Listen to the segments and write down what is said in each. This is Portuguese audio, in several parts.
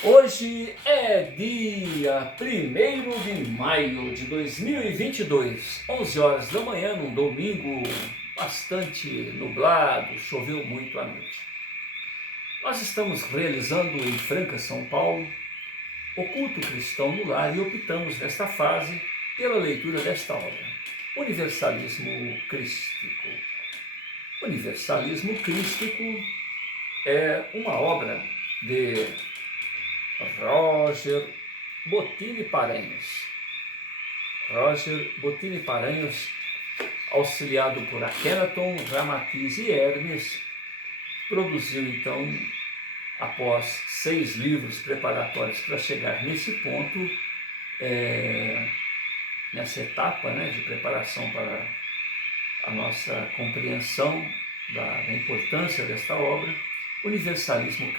Hoje é dia 1º de maio de 2022, 11 horas da manhã, num domingo bastante nublado, choveu muito à noite. Nós estamos realizando em Franca, São Paulo, o culto cristão no lar e optamos nesta fase pela leitura desta obra, Universalismo Crístico. Universalismo Crístico é uma obra de Roger Bottini Paranhos. Roger Bottini Paranhos, auxiliado por Akhenaton, Ramatiz e Hermes, produziu então, após 6 livros preparatórios para chegar nesse ponto, nessa etapa de preparação para a nossa compreensão da importância desta obra, Universalismo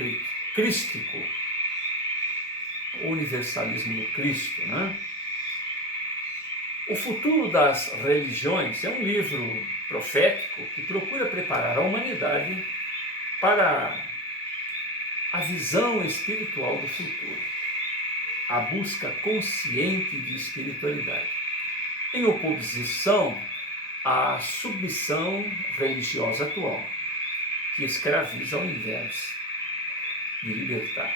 Crístico, o universalismo do Cristo, O Futuro das Religiões é um livro profético que procura preparar a humanidade para a visão espiritual do futuro, a busca consciente de espiritualidade, em oposição à submissão religiosa atual, que escraviza ao invés de libertar.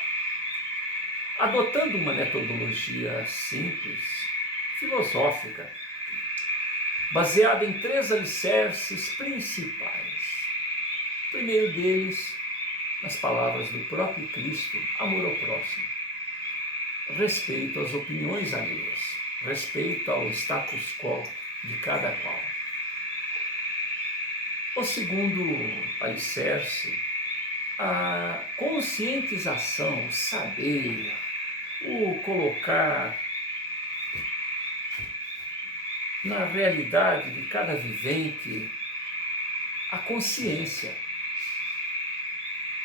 Adotando uma metodologia simples, filosófica, baseada em 3 alicerces principais. O primeiro deles, nas palavras do próprio Cristo, amor ao próximo, respeito às opiniões alheias, respeito ao status quo de cada qual. O segundo alicerce, a conscientização, o saber, o colocar na realidade de cada vivente a consciência,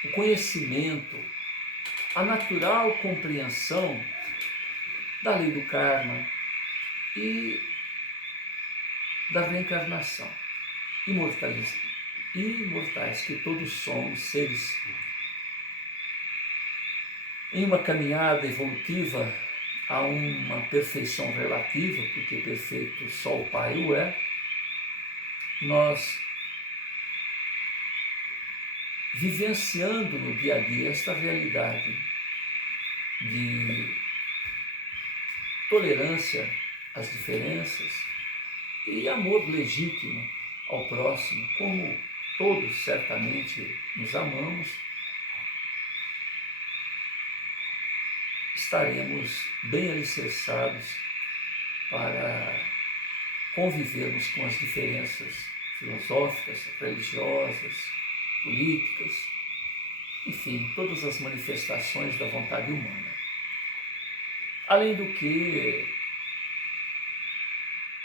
o conhecimento, a natural compreensão da lei do karma e da reencarnação, imortais, que todos somos seres em uma caminhada evolutiva a uma perfeição relativa, porque perfeito só o Pai o é. Nós vivenciando no dia a dia esta realidade de tolerância às diferenças e amor legítimo ao próximo, como todos certamente nos amamos, estaremos bem alicerçados para convivermos com as diferenças filosóficas, religiosas, políticas, enfim, todas as manifestações da vontade humana. Além do que,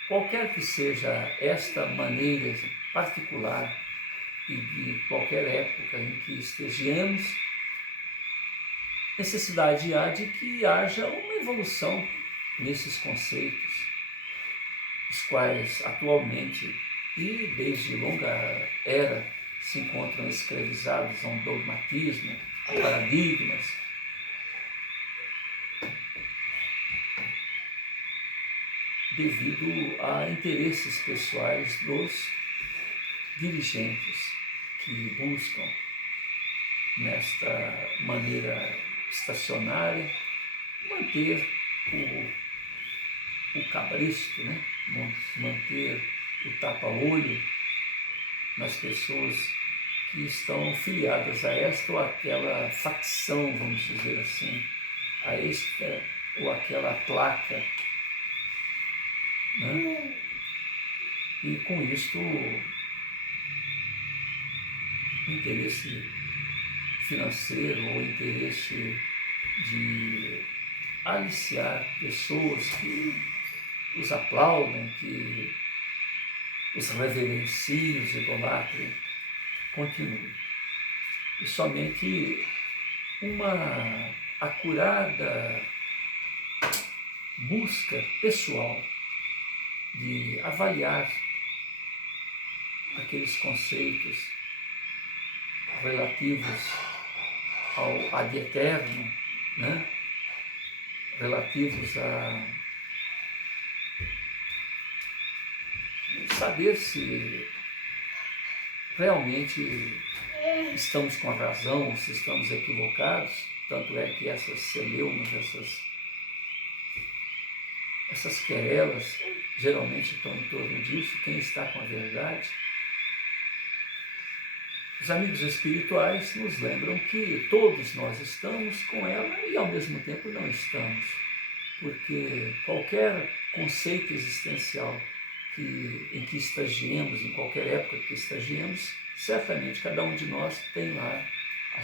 qualquer que seja esta maneira particular e de qualquer época em que estejamos, necessidade há de que haja uma evolução nesses conceitos, os quais atualmente e desde longa era se encontram escravizados a um dogmatismo, a paradigmas, devido a interesses pessoais dos dirigentes que buscam, nesta maneira estacionária, manter o cabresto, manter o tapa-olho nas pessoas que estão filiadas a esta ou aquela facção, vamos dizer assim, a esta ou aquela placa, E com isto, interesse financeiro ou interesse de aliciar pessoas que os aplaudam, que os reverenciem, os idolatrem, continue. E somente uma acurada busca pessoal de avaliar aqueles conceitos relativos ao ad eterno né, relativos a saber se realmente estamos com a razão ou se estamos equivocados. Tanto é que essas celeumas, essas querelas, geralmente estão em torno disso, quem está com a verdade. Os amigos espirituais nos lembram que todos nós estamos com ela e ao mesmo tempo não estamos, porque qualquer conceito existencial em que estagiemos, em qualquer época que estagiemos, certamente cada um de nós tem lá a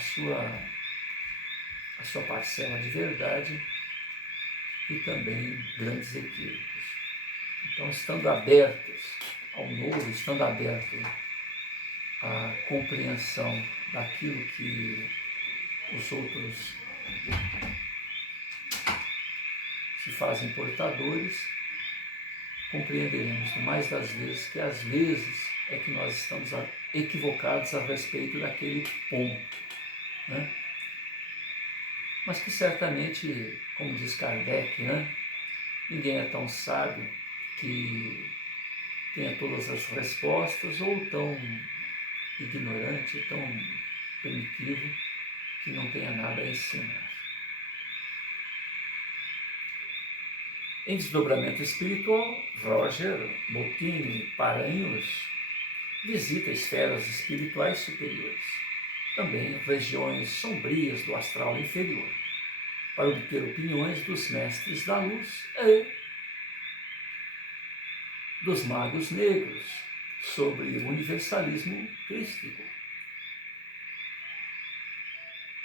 sua parcela de verdade e também grandes equívocos. Então, estando abertos ao novo, estando abertos à compreensão daquilo que os outros se fazem portadores, compreenderemos mais das vezes que às vezes é que nós estamos equivocados a respeito daquele ponto, né? Mas que certamente, como diz Kardec, né, ninguém é tão sábio que tenha todas as respostas ou tão ignorante, tão primitivo que não tenha nada a ensinar. Em Desdobramento Espiritual, Roger Bottini Paranhos visita esferas espirituais superiores, também regiões sombrias do astral inferior, para obter opiniões dos mestres da luz e dos magos negros sobre o universalismo crístico.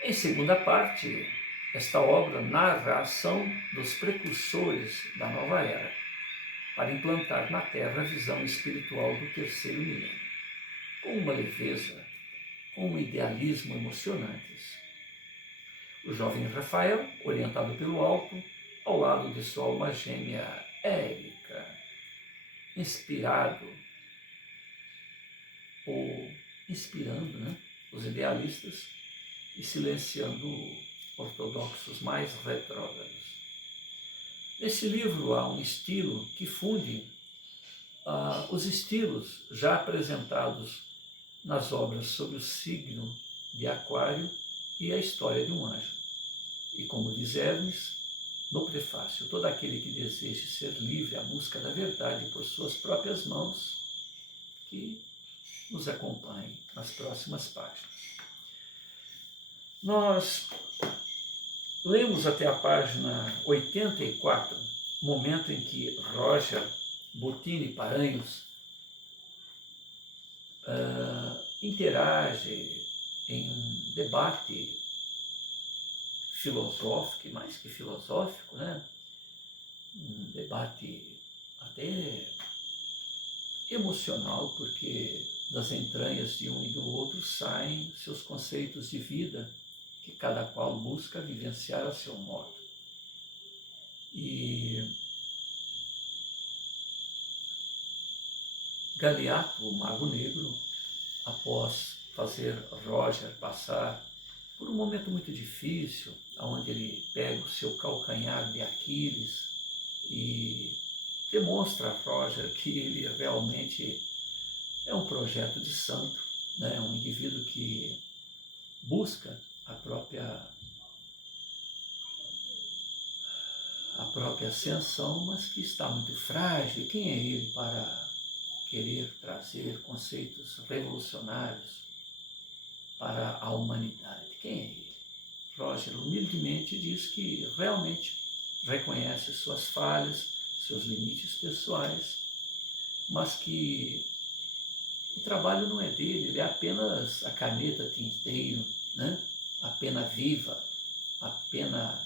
Em segunda parte, esta obra narra a ação dos precursores da nova era para implantar na Terra a visão espiritual do terceiro milênio, com uma leveza, com um idealismo emocionantes. O jovem Rafael, orientado pelo alto, ao lado de sua alma gêmea Érica, inspirado ou inspirando, né, os idealistas e silenciando ortodoxos mais retrógrados. Nesse livro há um estilo que funde os estilos já apresentados nas obras sobre o signo de Aquário e a história de um anjo. E como diz Hermes no prefácio, todo aquele que deseje ser livre à busca da verdade por suas próprias mãos, que nos acompanhe nas próximas páginas. Nós lemos até a página 84, momento em que Roger Bottini Paranhos interage em um debate filosófico, e mais que filosófico, né? Um debate até emocional, porque das entranhas de um e do outro saem seus conceitos de vida, que cada qual busca vivenciar a seu modo. E Galeato, o Mago Negro, após fazer Roger passar por um momento muito difícil, onde ele pega o seu calcanhar de Aquiles e demonstra a Roger que ele realmente é um projeto de santo, né? Um indivíduo que busca a própria ascensão, mas que está muito frágil. Quem é ele para querer trazer conceitos revolucionários para a humanidade? Quem é ele? Roger humildemente diz que realmente reconhece suas falhas, seus limites pessoais, mas que o trabalho não é dele, ele é apenas a caneta tinteiro, né? A pena viva, a pena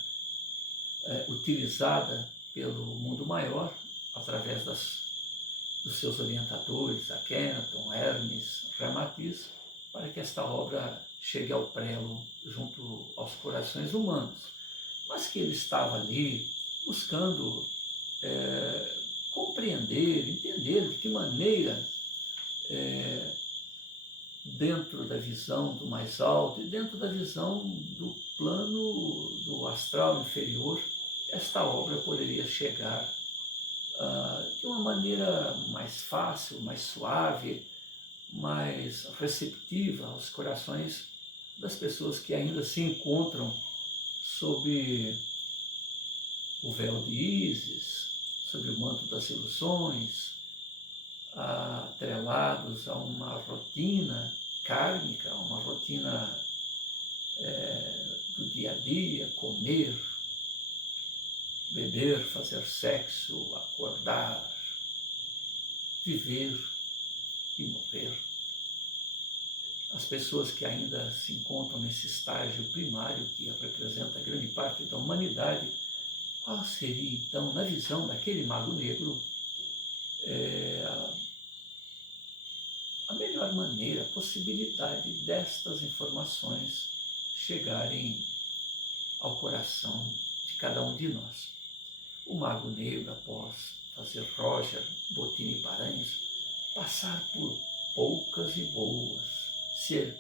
utilizada pelo mundo maior através dos seus orientadores, a Kenton, Hermes, Ramatiz, para que esta obra chegue ao prelo junto aos corações humanos. Mas que ele estava ali buscando compreender, entender de que maneira, dentro da visão do mais alto e dentro da visão do plano do astral inferior, esta obra poderia chegar de uma maneira mais fácil, mais suave, mais receptiva aos corações das pessoas que ainda se encontram sob o véu de Ísis, sob o manto das ilusões, atrelados a uma rotina kármica, uma rotina do dia a dia, comer, beber, fazer sexo, acordar, viver e morrer. As pessoas que ainda se encontram nesse estágio primário, que representa grande parte da humanidade, qual seria então, na visão daquele mago negro, a melhor maneira, a possibilidade destas informações chegarem ao coração de cada um de nós? O mago negro, após fazer Roger Bottini Paranhos passar por poucas e boas, ser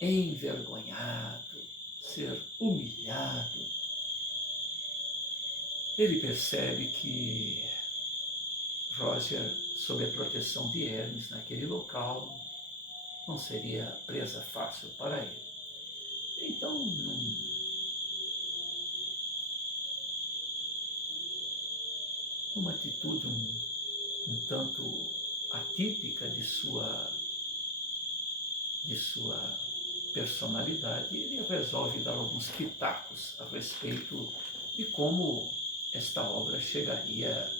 envergonhado, ser humilhado, ele percebe que Roger, sob a proteção de Hermes naquele local, não seria presa fácil para ele. Então, numa atitude um tanto atípica de sua personalidade, ele resolve dar alguns pitacos a respeito de como esta obra chegaria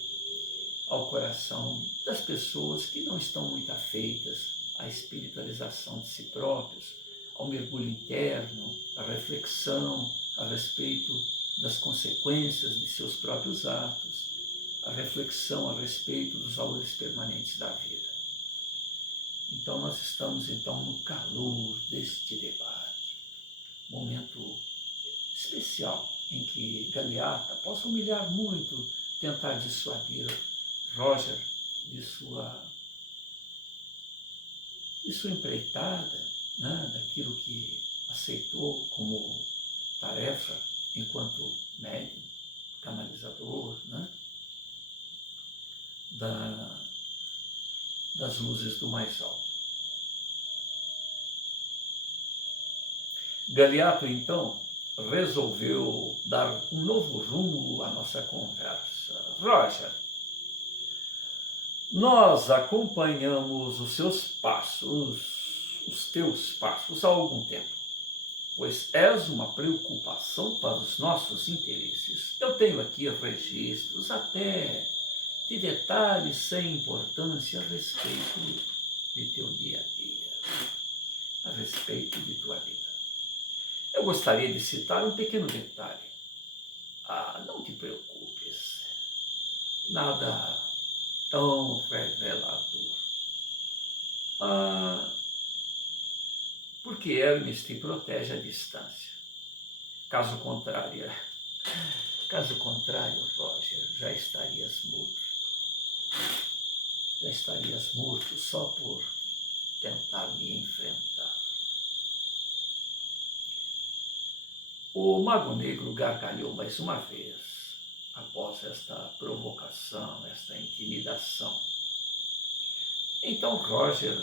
ao coração das pessoas que não estão muito afeitas à espiritualização de si próprios, ao mergulho interno, à reflexão a respeito das consequências de seus próprios atos, a reflexão a respeito dos valores permanentes da vida. Então nós estamos no calor deste debate, momento especial em que Galeata possa humilhar muito, tentar dissuadir Roger de sua empreitada, né, daquilo que aceitou como tarefa enquanto médium, canalizador, né, das luzes do mais alto. Galeato, então, resolveu dar um novo rumo à nossa conversa. Roger, nós acompanhamos os seus passos, os teus passos há algum tempo, pois és uma preocupação para os nossos interesses. Eu tenho aqui registros até de detalhes sem importância a respeito de teu dia a dia, a respeito de tua vida. Eu gostaria de citar um pequeno detalhe. Não te preocupes, nada tão revelador. Porque Hermes te protege à distância. Caso contrário, Roger, já estarias morto. Já estarias morto só por tentar me enfrentar. O Mago Negro gargalhou mais uma vez, após esta provocação, esta intimidação. Então Roger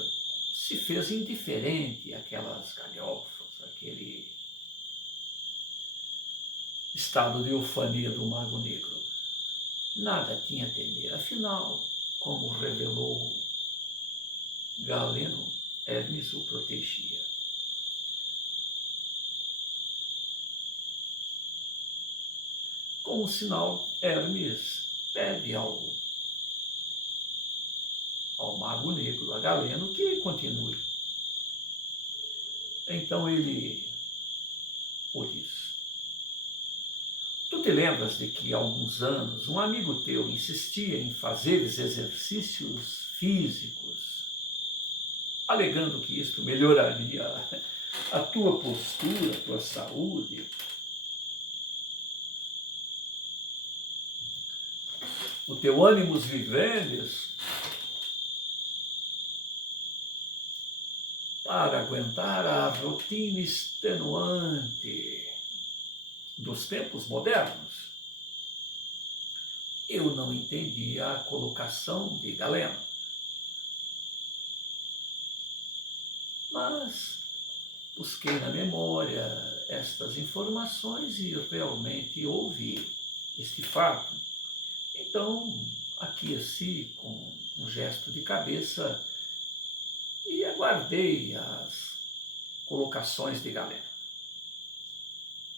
se fez indiferente àquelas galhofas, àquele estado de eufania do Mago Negro. Nada tinha a temer, afinal, como revelou Galeno, Hermes o protegia. Como sinal, Hermes pede ao Mago Negro, a Galeno, que continue. Então ele o diz: tu te lembras de que há alguns anos um amigo teu insistia em fazeres exercícios físicos, alegando que isto melhoraria a tua postura, a tua saúde? O teu ânimos vivendi para aguentar a rotina extenuante dos tempos modernos. Eu não entendi a colocação de Galeno, mas busquei na memória estas informações e realmente houve este fato. Então, aqueci com um gesto de cabeça e aguardei as colocações de Galeno.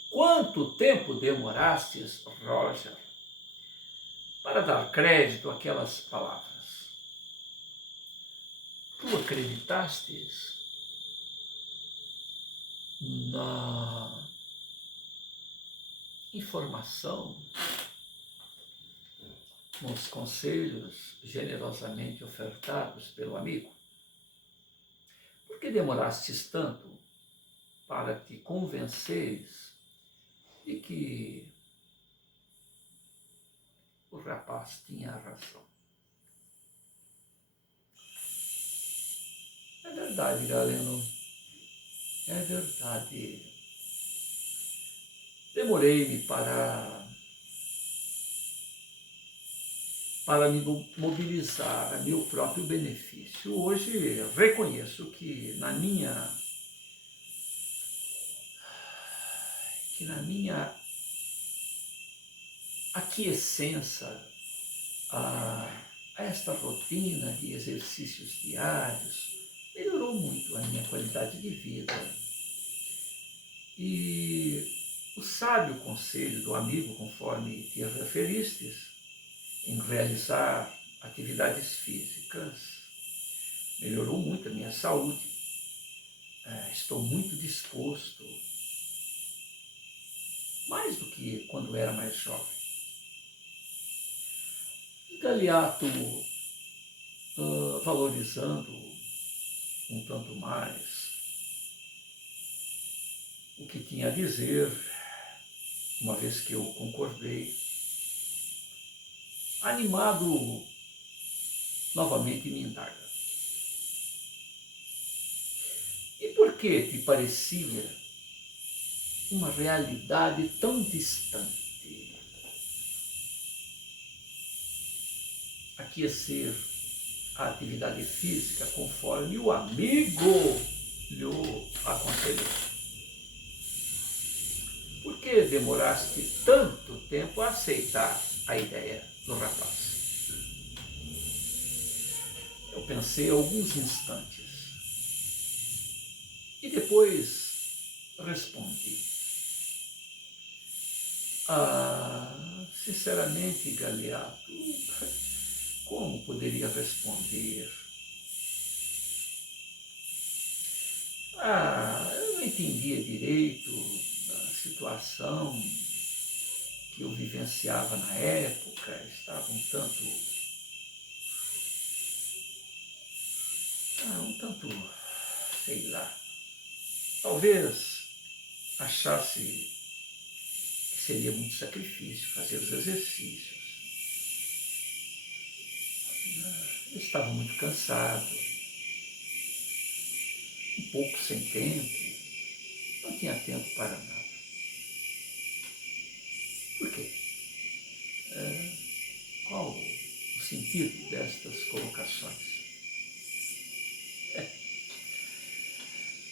Quanto tempo demorastes, Roger, para dar crédito àquelas palavras? Tu acreditastes na informação, nos conselhos generosamente ofertados pelo amigo? Por que demorastes tanto para te convenceres de que o rapaz tinha razão? É verdade, Galeno, é verdade. Demorei-me para me mobilizar a meu próprio benefício. Hoje reconheço que na minha aquiescência a esta rotina de exercícios diários, melhorou muito a minha qualidade de vida. E o sábio conselho do amigo, conforme te referistes, em realizar atividades físicas, melhorou muito a minha saúde. Estou muito disposto, mais do que quando era mais jovem. Galeato, valorizando um tanto mais o que tinha a dizer, uma vez que eu concordei, animado, novamente me indaga. E por que te parecia uma realidade tão distante aquecer a atividade física conforme o amigo lhe aconselhou? Por que demoraste tanto tempo a aceitar a ideia do rapaz? Eu pensei alguns instantes e depois respondi. Sinceramente, Galeato, como poderia responder? Eu não entendia direito a situação que eu vivenciava na época, estava um tanto, sei lá, talvez achasse que seria muito sacrifício fazer os exercícios. Eu estava muito cansado, um pouco sem tempo, não tinha tempo para nada. Por quê? Qual o sentido destas colocações?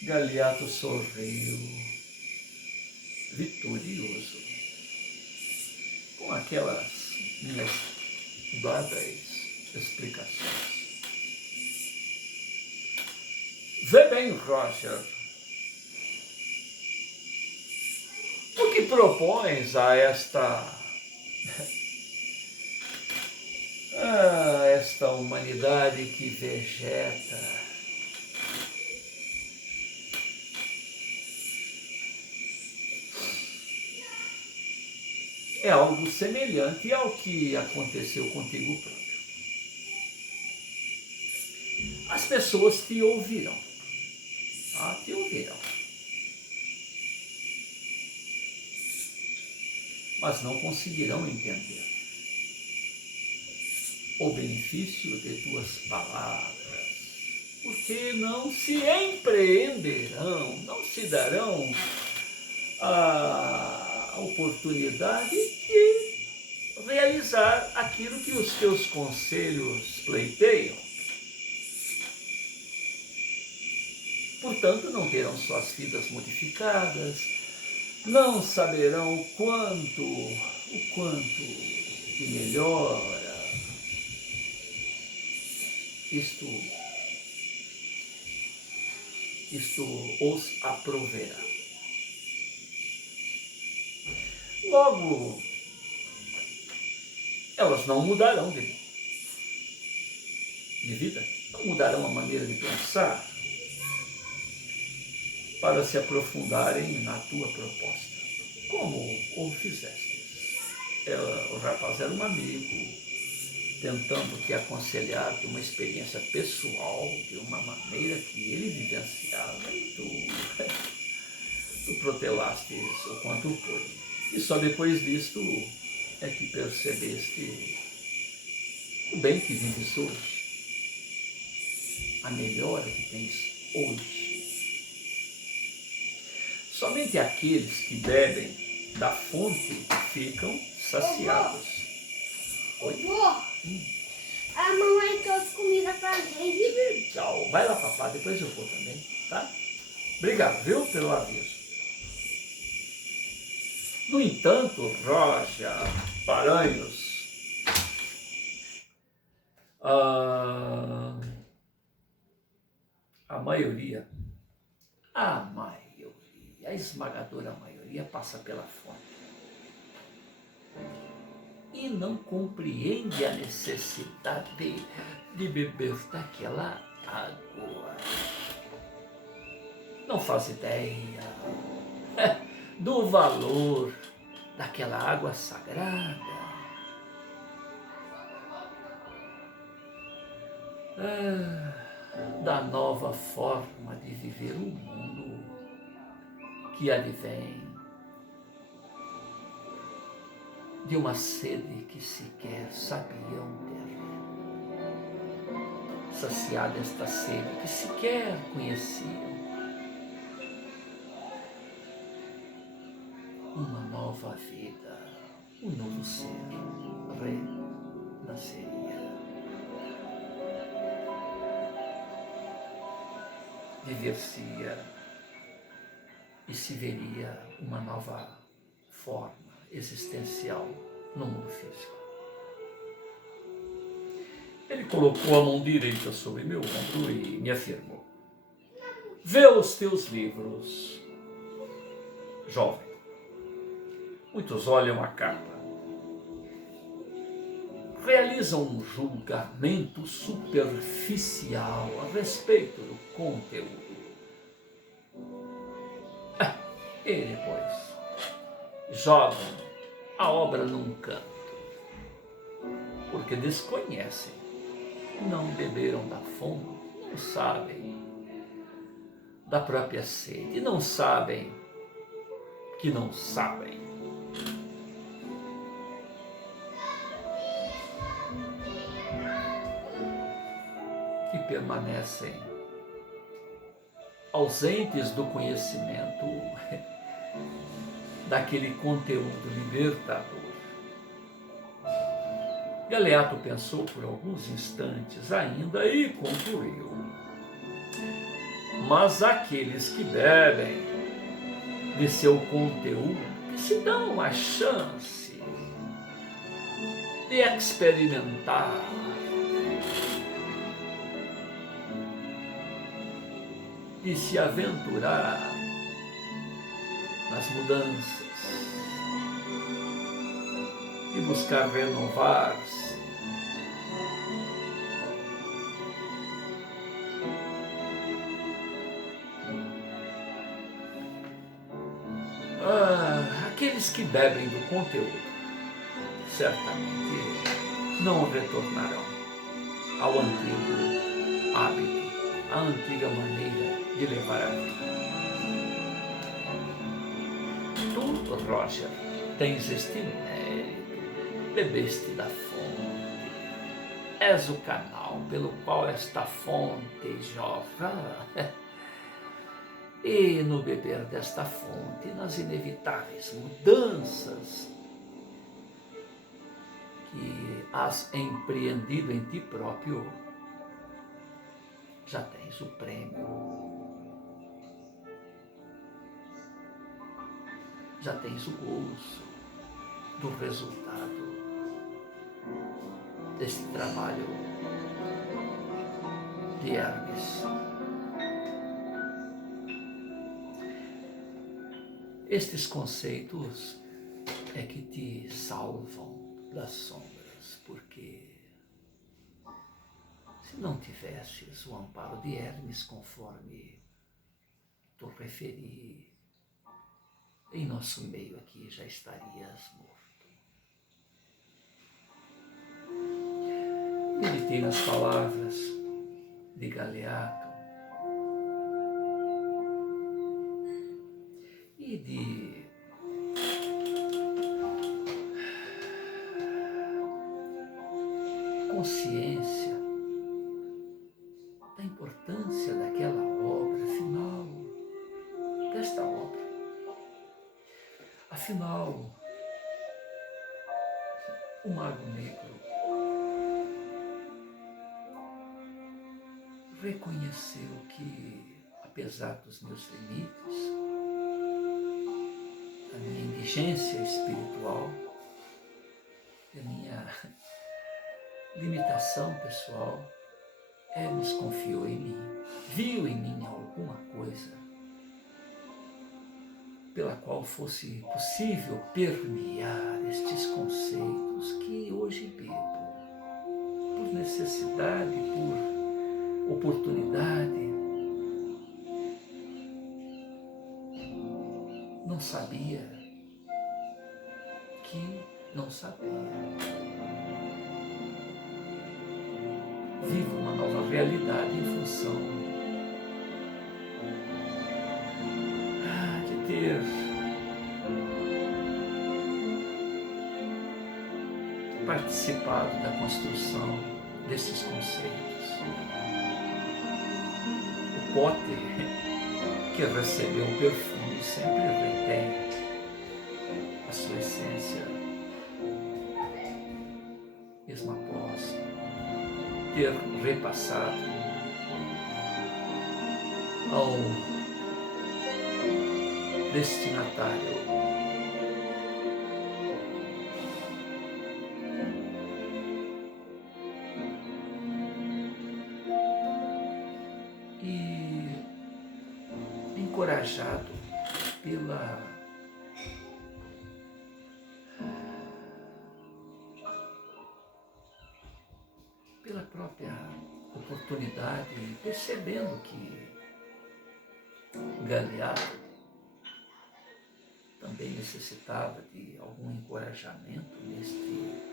Galeato sorriu, vitorioso, com aquelas minhas dadas explicações. Vê bem, Roger, o que propões a esta humanidade que vegeta? É algo semelhante ao que aconteceu contigo próprio. As pessoas te ouvirão, tá? Te ouvirão, mas não conseguirão entender o benefício de tuas palavras, porque não se empreenderão, não se darão a oportunidade de realizar aquilo que os teus conselhos pleiteiam. Portanto, não terão suas vidas modificadas, não saberão o quanto de melhora isto os aproverá. Logo, elas não mudarão de vida, não mudarão a maneira de pensar para se aprofundarem na tua proposta, como o fizeste. O rapaz era um amigo, tentando te aconselhar de uma experiência pessoal, de uma maneira que ele vivenciava, e tu protelaste o quanto pôde. E só depois disto é que percebeste o bem que vives hoje, a melhora que tens hoje. Somente aqueles que bebem da fonte ficam saciados. Oi? A mamãe trouxe comida pra gente. Tchau. Vai lá, papá, depois eu vou também, tá? Obrigado, viu, pelo aviso. No entanto, Roja, Paranhos, a maioria, a esmagadora maioria passa pela fome e não compreende a necessidade de beber daquela água. Não faz ideia do valor daquela água sagrada. Da nova forma de viver o mundo que advém de uma sede que sequer sabiam ter. Saciada esta sede que sequer conheciam. Uma nova vida, um novo ser renasceria. Viver-se-ia e se veria uma nova forma existencial no mundo físico. Ele colocou a mão direita sobre meu ombro e me afirmou: vê os teus livros, jovem. Muitos olham a capa, realizam um julgamento superficial a respeito do conteúdo. E depois jogam a obra num canto, porque desconhecem, não beberam da fonte, não sabem da própria sede, não sabem que não sabem. Que permanecem ausentes do conhecimento daquele conteúdo libertador. Galeato pensou por alguns instantes ainda e concluiu: mas aqueles que bebem de seu conteúdo, que se dão a chance de experimentar, de se aventurar nas mudanças e buscar renovar-se, aqueles que bebem do conteúdo certamente não retornarão ao antigo hábito, à antiga maneira de levar a vida. Tu, Roger, tens este mérito, bebeste da fonte, és o canal pelo qual esta fonte jorra E no beber desta fonte, nas inevitáveis mudanças que has empreendido em ti próprio, já tens o prêmio, já tens o gozo do resultado desse trabalho de Hermes. Estes conceitos é que te salvam das sombras, porque se não tivesses o amparo de Hermes, conforme tu referi, em nosso meio aqui já estarias morto. Meditei nas palavras de Galeato e de consciência da importância daquela obra final, desta obra. Afinal, o Mago Negro reconheceu que, apesar dos meus limites, da minha indigência espiritual, da minha limitação pessoal, Hermes confiou em mim, viu em mim alguma coisa pela qual fosse possível permear estes conceitos que hoje bebo, por necessidade, por oportunidade. Não sabia que não sabia. Vivo uma nova realidade em função de ter participado da construção desses conceitos. O pote que recebeu o perfume sempre retém a sua essência, mesmo após ter repassado ao destinatário. E encorajado pela própria oportunidade, percebendo que Galeato também necessitava de algum encorajamento neste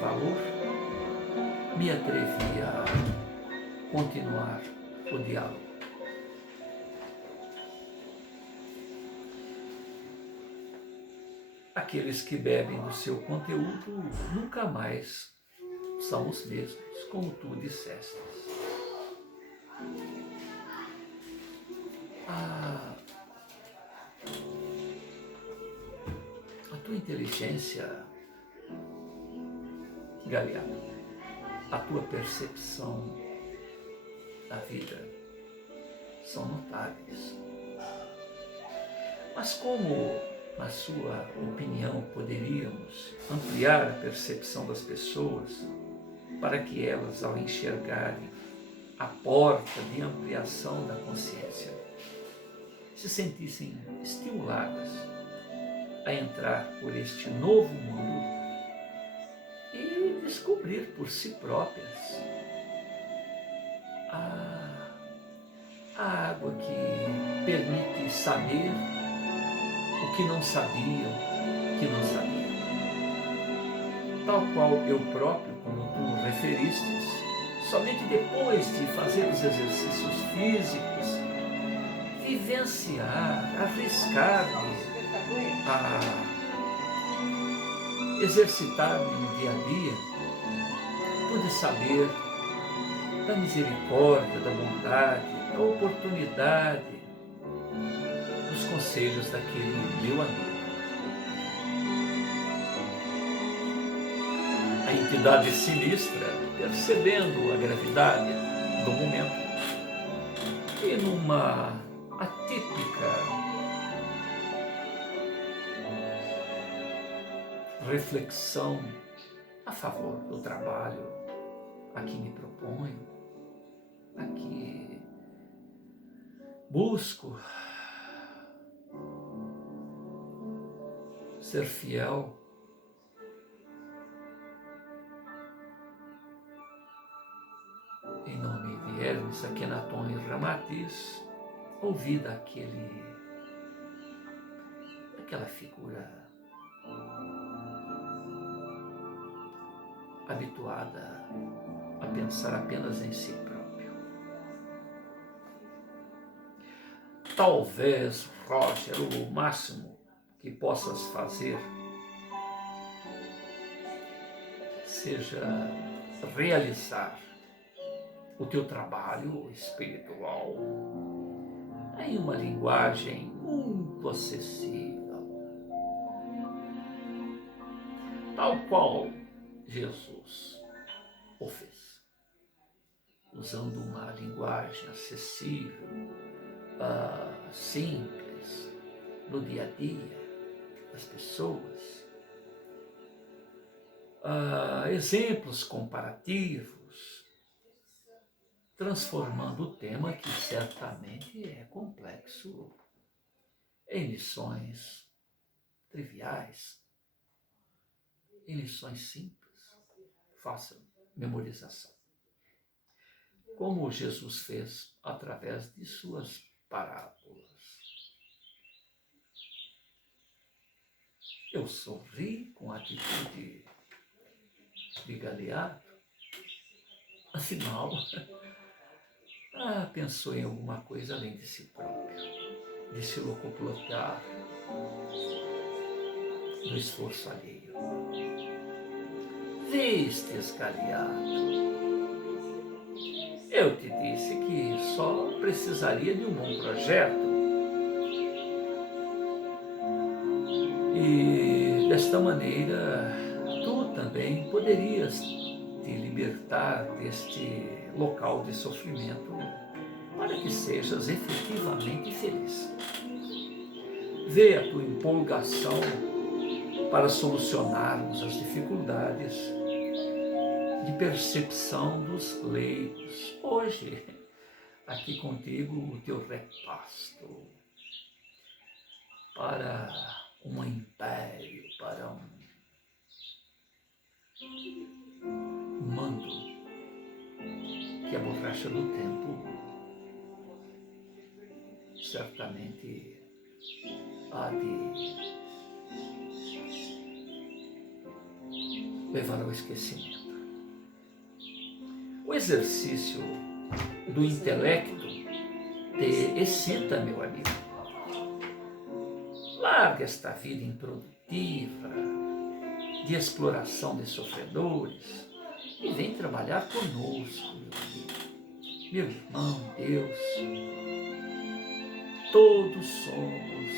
valor, me atrevi a continuar o diálogo. Aqueles que bebem do seu conteúdo nunca mais são os mesmos, como tu disseste. A tua inteligência, Galeato, a tua percepção da vida são notáveis. Mas como, na sua opinião, poderíamos ampliar a percepção das pessoas para que elas, ao enxergarem a porta de ampliação da consciência, se sentissem estimuladas a entrar por este novo mundo e descobrir por si próprias a água que permite saber o que não sabiam, tal qual eu próprio, como tu referistes, somente depois de fazer os exercícios físicos, vivenciar, arriscar-me a exercitar-me no dia a dia, pude saber da misericórdia, da bondade, a oportunidade dos conselhos daquele meu amigo. A entidade sinistra, percebendo a gravidade do momento e numa atípica reflexão a favor do trabalho a que me proponho, a que busco ser fiel, em nome de Hermes, Akhenaton e Ramatis, ouvi daquela figura habituada a pensar apenas em si próprio. Talvez, Roger, o máximo que possas fazer seja realizar o teu trabalho espiritual em uma linguagem muito acessível, tal qual Jesus o fez, usando uma linguagem acessível, simples, do dia a dia das pessoas, exemplos comparativos, transformando o tema, que certamente é complexo, em lições triviais, em lições simples, fácil memorização, como Jesus fez através de suas parábolas. Eu sorri com a atitude de Galeato, afinal, pensou em alguma coisa além de si próprio, de se locuplotar no esforço alheio. Vistes, Galeato, eu te disse que só precisaria de um bom projeto e desta maneira tu também poderias te libertar deste local de sofrimento para que sejas efetivamente feliz. Vê a tua empolgação para solucionarmos as dificuldades de percepção dos leigos. Hoje, aqui contigo, o teu repasto para um império, para um mando que a borracha do tempo certamente há de levar ao esquecimento. O exercício do intelecto te excita, meu amigo. Larga esta vida improdutiva de exploração de sofredores e vem trabalhar conosco, meu irmão, Deus. Todos somos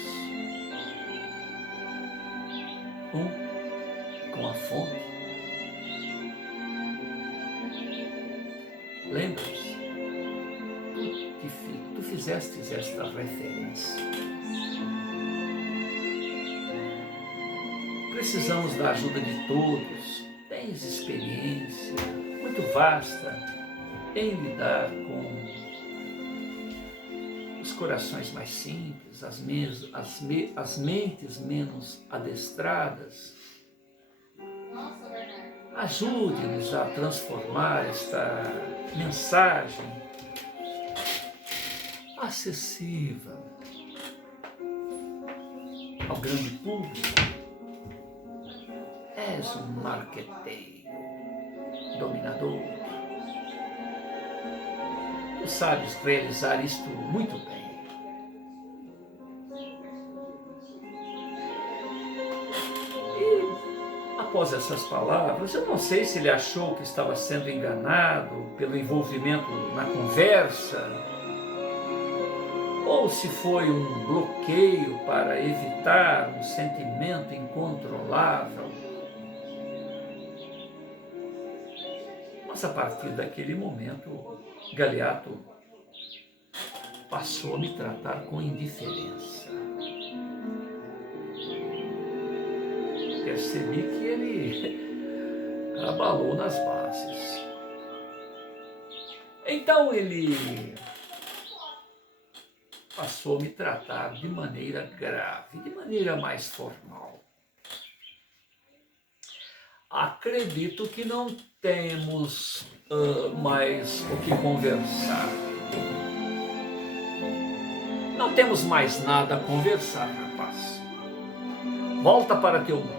um com a fonte. Lembra-se, tu fizestes esta referência. Precisamos da ajuda de todos. Tens experiência muito vasta em lidar com os corações mais simples, as mentes menos adestradas. Ajude-nos a transformar esta mensagem acessível ao grande público. És um marqueteiro, dominador. Tu sabes realizar isto muito bem. E após essas palavras, eu não sei se ele achou que estava sendo enganado pelo envolvimento na conversa, ou se foi um bloqueio para evitar um sentimento incontrolável. Mas a partir daquele momento, Galeato passou a me tratar com indiferença. Percebi que ele abalou nas bases. Então ele passou a me tratar de maneira grave, de maneira mais formal. Acredito que não temos mais o que conversar. Não temos mais nada a conversar, rapaz. Volta para teu mundo.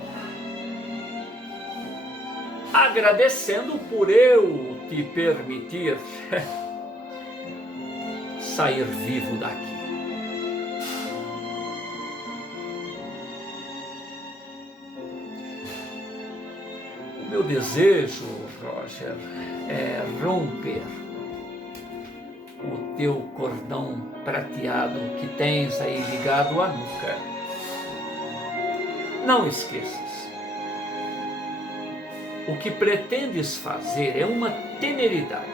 Agradecendo por eu te permitir sair vivo daqui. O meu desejo, Roger, é romper o teu cordão prateado que tens aí ligado à nuca. Não esqueças. O que pretendes fazer é uma temeridade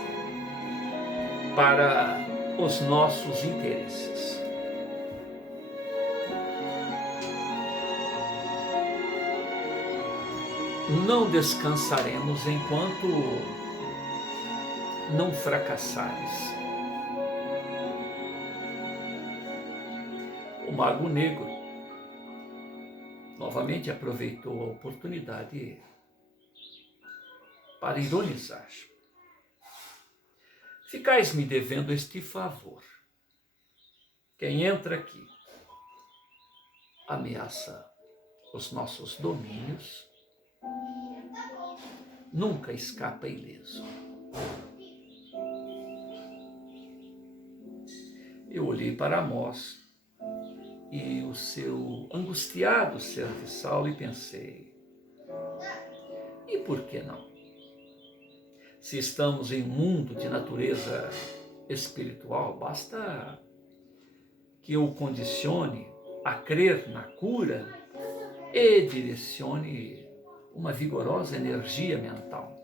para os nossos interesses. Não descansaremos enquanto não fracassares. O Mago Negro novamente aproveitou a oportunidade para ironizar. Ficais me devendo este favor. Quem entra aqui ameaça os nossos domínios, nunca escapa ileso. Eu olhei para Amós e o seu angustiado serviçal e pensei, e por que não? Se estamos em um mundo de natureza espiritual, basta que eu o condicione a crer na cura e direcione uma vigorosa energia mental.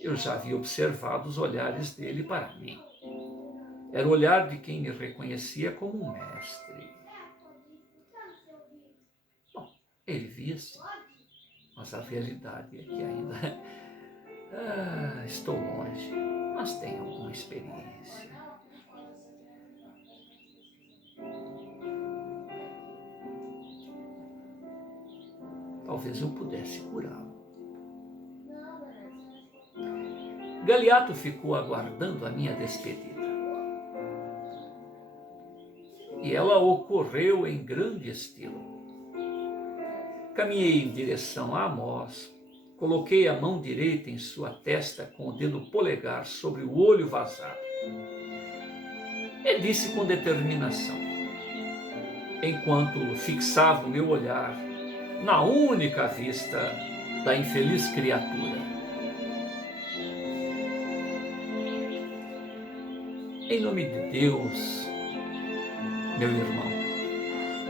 Eu já havia observado os olhares dele para mim. Era o olhar de quem me reconhecia como um mestre. Bom, ele via-se, mas a realidade é que ainda estou longe, mas tenho alguma experiência. Talvez eu pudesse curá-lo. Galeato ficou aguardando a minha despedida. E ela ocorreu em grande estilo. Caminhei em direção a Amós, coloquei a mão direita em sua testa com o dedo polegar sobre o olho vazado. E disse com determinação, enquanto fixava o meu olhar na única vista da infeliz criatura: em nome de Deus, meu irmão,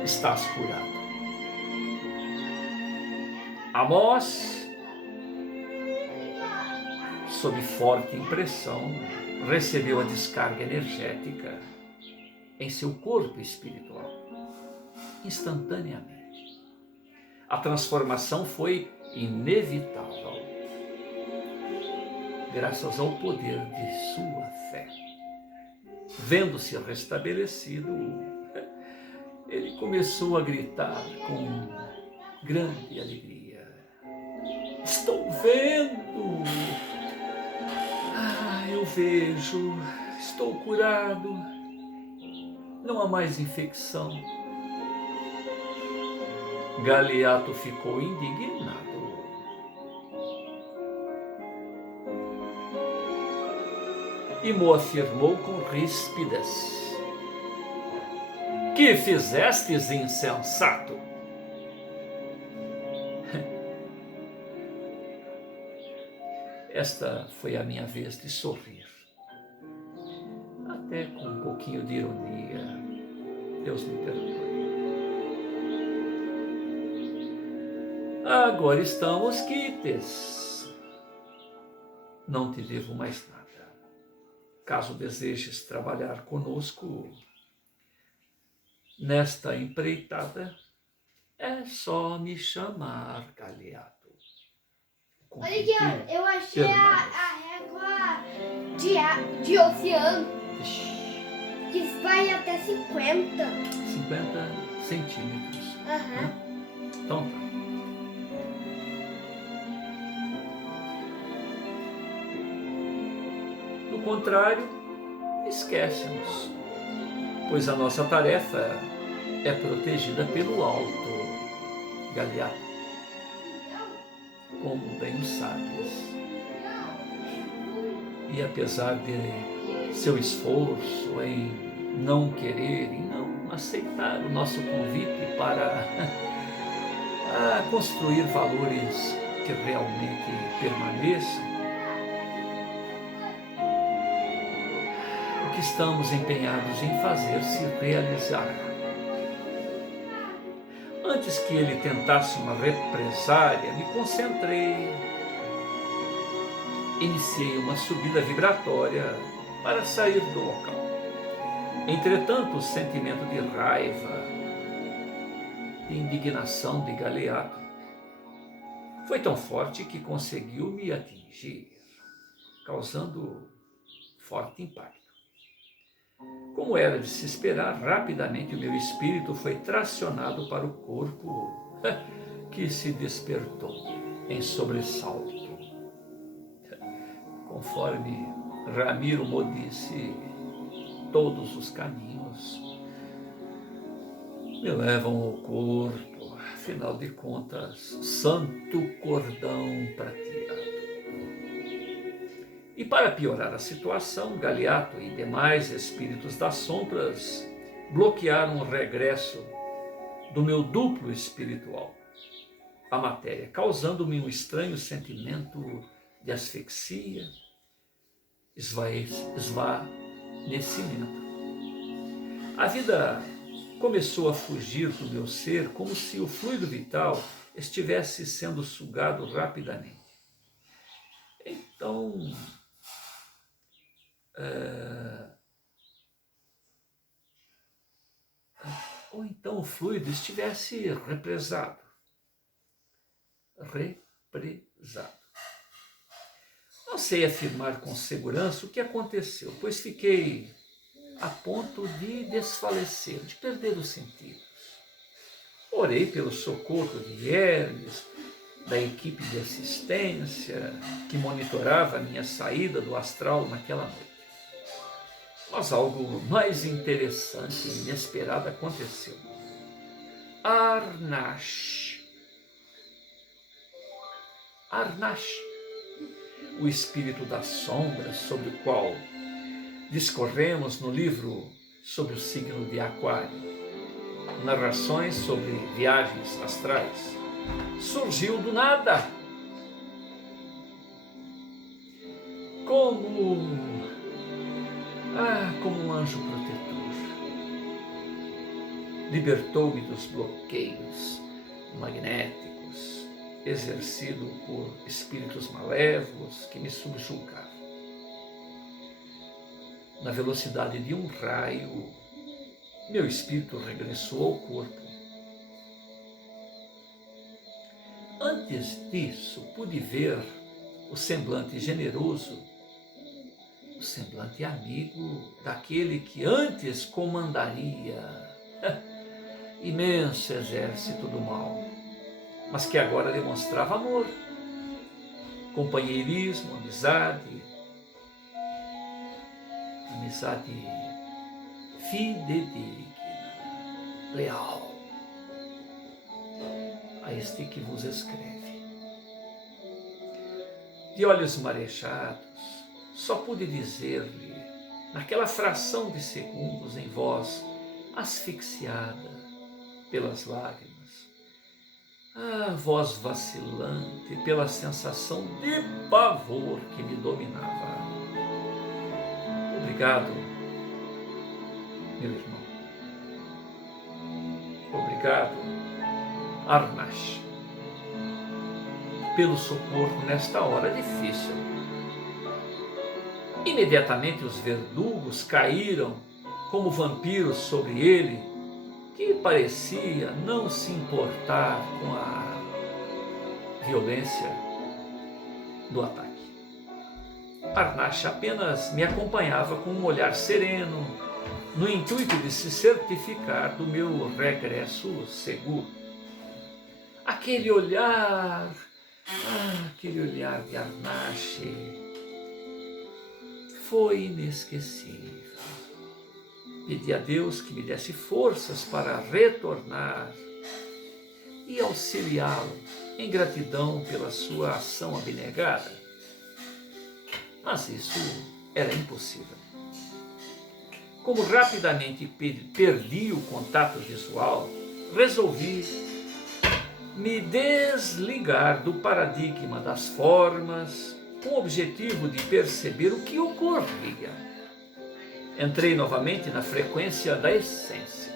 estás curado. Amós, sob forte impressão, recebeu a descarga energética em seu corpo espiritual, instantaneamente. A transformação foi inevitável, graças ao poder de sua fé. Vendo-se restabelecido, ele começou a gritar com grande alegria: estou vendo! Eu vejo, estou curado, não há mais infecção. Galeato ficou indignado. E Mo afirmou com ríspidas: que fizestes, insensato? Esta foi a minha vez de sorrir, até com um pouquinho de ironia. Deus me perdoe. Agora estamos quites. Não te devo mais nada. Caso desejes trabalhar conosco nesta empreitada, é só me chamar, Galeato. Olha aqui, ó, eu achei a régua de oceano, que vai até 50. 50 centímetros. Aham. Então tá. Do contrário, esquece-nos, pois a nossa tarefa é protegida pelo alto, Galeato, como bem o sabes. E apesar de seu esforço em não querer e não aceitar o nosso convite para construir valores que realmente permaneçam, o que estamos empenhados em fazer se realizar. Antes que ele tentasse uma represália, me concentrei. Iniciei uma subida vibratória para sair do local. Entretanto, o sentimento de raiva e indignação de Galeato foi tão forte que conseguiu me atingir, causando forte impacto. Como era de se esperar, rapidamente o meu espírito foi tracionado para o corpo, que se despertou em sobressalto. Conforme Ramiro Mo disse, todos os caminhos me levam ao corpo, afinal de contas, santo cordão prateado. E para piorar a situação, Galeato e demais espíritos das sombras bloquearam o regresso do meu duplo espiritual à matéria, causando-me um estranho sentimento de asfixia, esvanecimento. A vida começou a fugir do meu ser como se o fluido vital estivesse sendo sugado rapidamente. Ou então o fluido estivesse represado. Não sei afirmar com segurança o que aconteceu, pois fiquei a ponto de desfalecer, de perder os sentidos. Orei pelo socorro de Hermes, da equipe de assistência que monitorava a minha saída do astral naquela noite. Mas algo mais interessante e inesperado aconteceu. Arnash, o espírito das sombras sobre o qual discorremos no livro sobre o signo de Aquário, narrações sobre viagens astrais, surgiu do nada, como um anjo protetor. Libertou-me dos bloqueios magnéticos exercidos por espíritos malévolos que me subjugavam. Na velocidade de um raio, meu espírito regressou ao corpo. Antes disso, pude ver o semblante generoso, o semblante amigo daquele que antes comandaria imenso exército do mal, mas que agora demonstrava amor, companheirismo, amizade fidedigna, leal a este que vos escreve. De olhos marejados, só pude dizer-lhe, naquela fração de segundos, em voz asfixiada pelas lágrimas, voz vacilante pela sensação de pavor que me dominava: obrigado, meu irmão. Obrigado, Arnash, pelo socorro nesta hora difícil. Imediatamente os verdugos caíram como vampiros sobre ele, que parecia não se importar com a violência do ataque. Arnash apenas me acompanhava com um olhar sereno, no intuito de se certificar do meu regresso seguro. Aquele olhar de Arnash foi inesquecível. Pedi a Deus que me desse forças para retornar e auxiliá-lo em gratidão pela sua ação abnegada. Mas isso era impossível. Como rapidamente perdi o contato visual, resolvi me desligar do paradigma das formas com o objetivo de perceber o que ocorria. Entrei novamente na frequência da essência,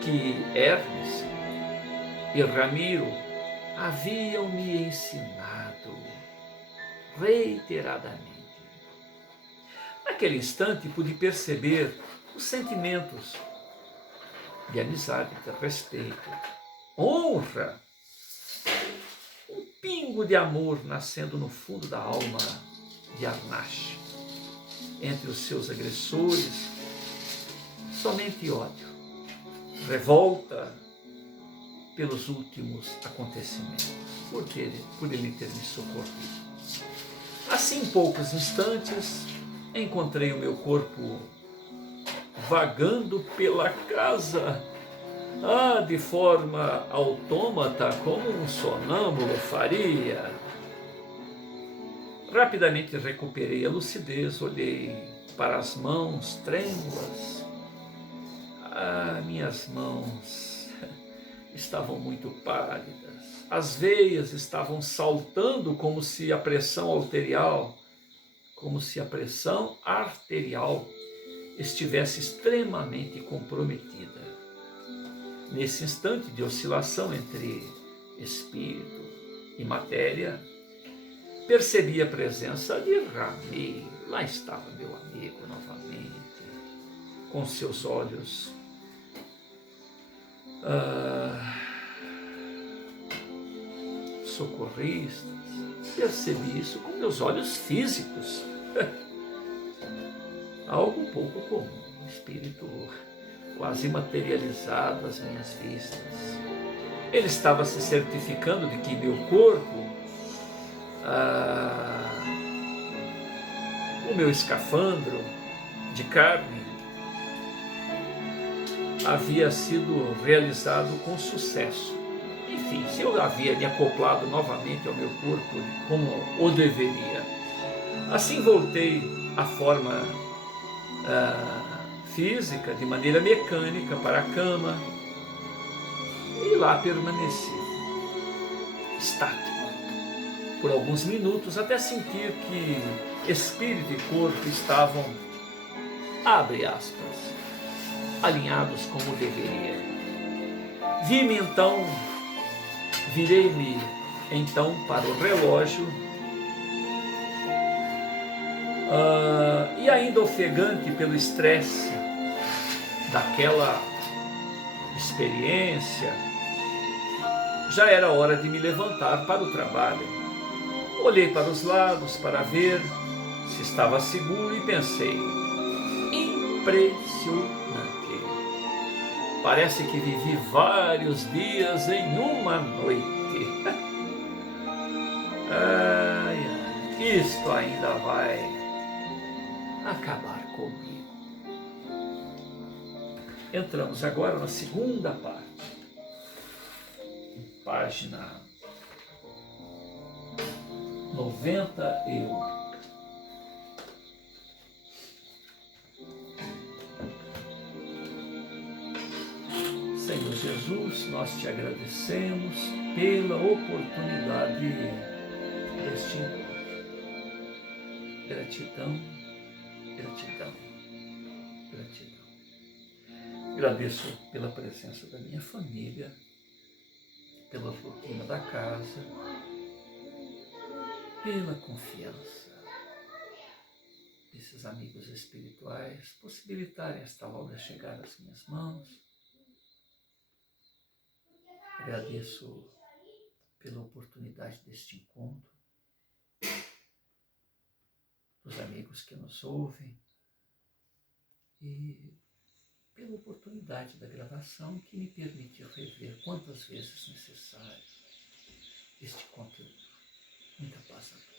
que Hermes e Ramiro haviam me ensinado reiteradamente. Naquele instante pude perceber os sentimentos de amizade, de respeito, honra, um pingo de amor nascendo no fundo da alma de Arnash. Entre os seus agressores, somente ódio, revolta pelos últimos acontecimentos, por ele ter me socorrido. Assim, em poucos instantes, encontrei o meu corpo vagando pela casa, de forma autômata, como um sonâmbulo faria. Rapidamente recuperei a lucidez, olhei para as mãos trêmulas. Minhas mãos estavam muito pálidas. As veias estavam saltando como se a pressão arterial estivesse extremamente comprometida. Nesse instante de oscilação entre espírito e matéria, percebi a presença de Rami. Lá estava meu amigo novamente, com seus olhos socorristas. Percebi isso com meus olhos físicos. Algo pouco comum, um espírito quase materializado às minhas vistas. Ele estava se certificando de que meu corpo, o meu escafandro de carne, havia sido realizado com sucesso. Enfim, se eu havia me acoplado novamente ao meu corpo como o deveria. Assim voltei à forma física, de maneira mecânica, para a cama, e lá permaneci, estático, por alguns minutos, até sentir que espírito e corpo estavam, abre aspas, alinhados como deveria. Virei-me então para o relógio, e ainda ofegante pelo estresse daquela experiência, já era hora de me levantar para o trabalho. Olhei para os lados para ver se estava seguro e pensei, impressionante. Parece que vivi vários dias em uma noite. Isto ainda vai acabar comigo. Entramos agora na segunda parte, página 91. Senhor Jesus, nós te agradecemos pela oportunidade deste encontro. Gratidão, gratidão, gratidão. Agradeço pela presença da minha família, pela rotina da casa, pela confiança desses amigos espirituais possibilitarem esta obra chegar às minhas mãos. Agradeço pela oportunidade deste encontro, dos amigos que nos ouvem e pela oportunidade da gravação que me permite rever quantas vezes necessário este conteúdo. Muita paz a todos.